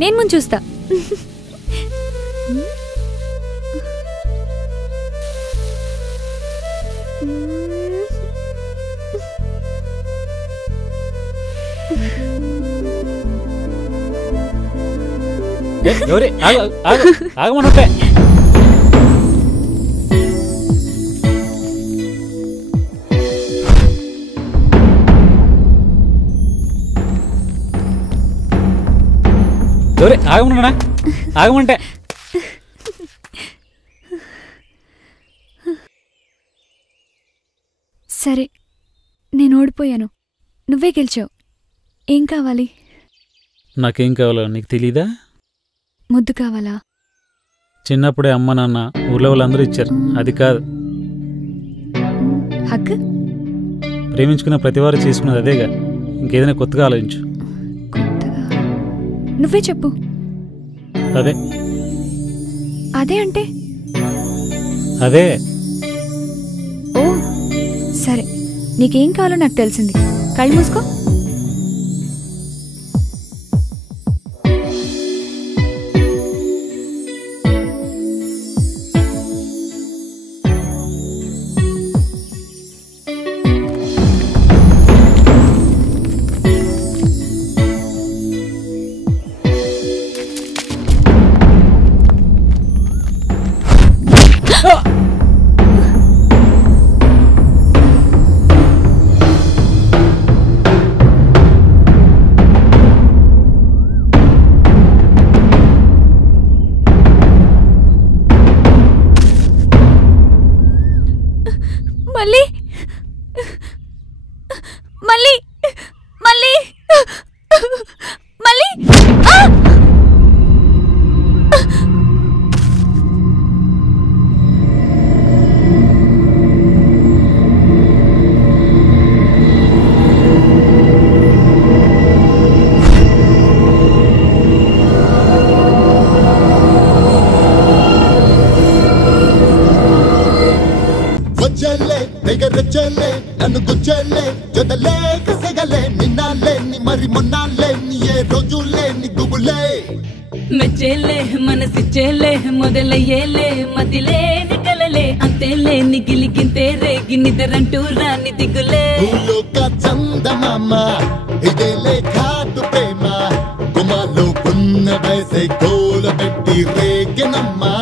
నేను ముందు చూస్తా. ఆగమనుంటే ఆగమన్నా, ఆగమంటే సరే, నేను ఓడిపోయాను, నువ్వే గెలిచావు. ఏం కావాలి? నాకేం కావాలో నీకు తెలీదా? ముద్దు కావాలా? చిన్నప్పుడే అమ్మ నాన్న ఊర్లో వాళ్ళందరూ ఇచ్చారు, అది కాదు. హక్? ప్రేమించుకున్న ప్రతివారు చేసుకున్నది అదేగా, ఇంకేదైనా కొత్తగా ఆలోచించు. కొత్తగా? నువ్వే చెప్పు. అదే. అదే అంటే? అదే. ఓ సరే, నీకేం కావాలో నాకు తెలిసింది. కళ్ళు మూసుకో. మళ్ళీ మళ్ళీ మళ్ళీ మళ్ళీ దగ్గరచలే నన్ను గుచ్చలే జొదలే కసగలే నిన్నాలే ని మరి మొన్నాలే ని ఏ రోజులే ని గుబులే మెచ్చేలే మనసిచ్చేలే మొదలయ్యేలే మదిలే నికలలే అంతేలే ని గిలిగింతే రేగి నిద్రంటూ రాని దిగులే భూలోక చందమామ ఇదేలే ఘాటు ప్రేమ గుమాలో పున్న వయసే కోల పెట్టి రేగినమ్మా